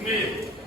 Medo.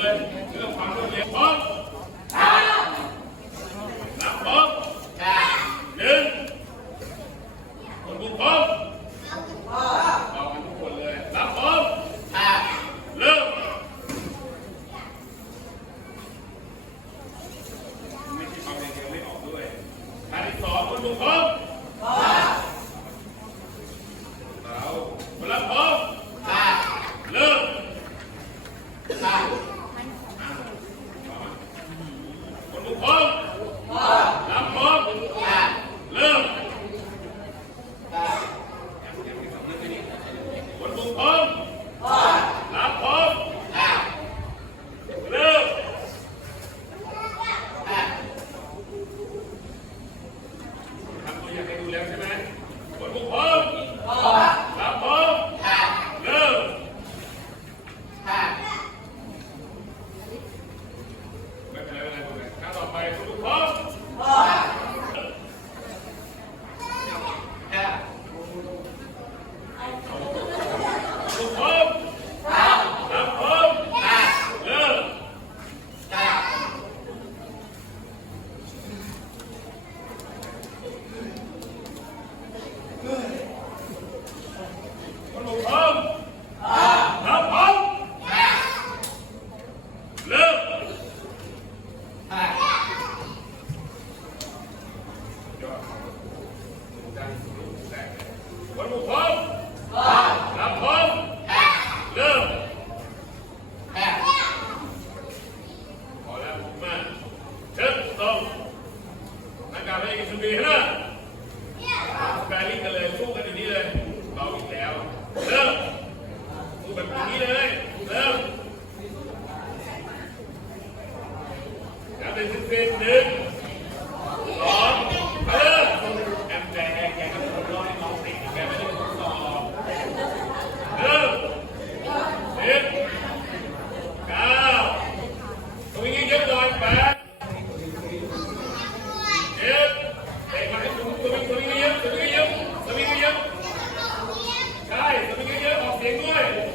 对这个长度也好。 แล้วใช่ไหม การให้กินดีนะสแปริ่งกันเลยสู้กันอย่างนี้เลยเบาอีกแล้วเริ่มสู้แบบนี้เลยเริ่มนับเป็นสิบสิบหนึ่ง Senhor.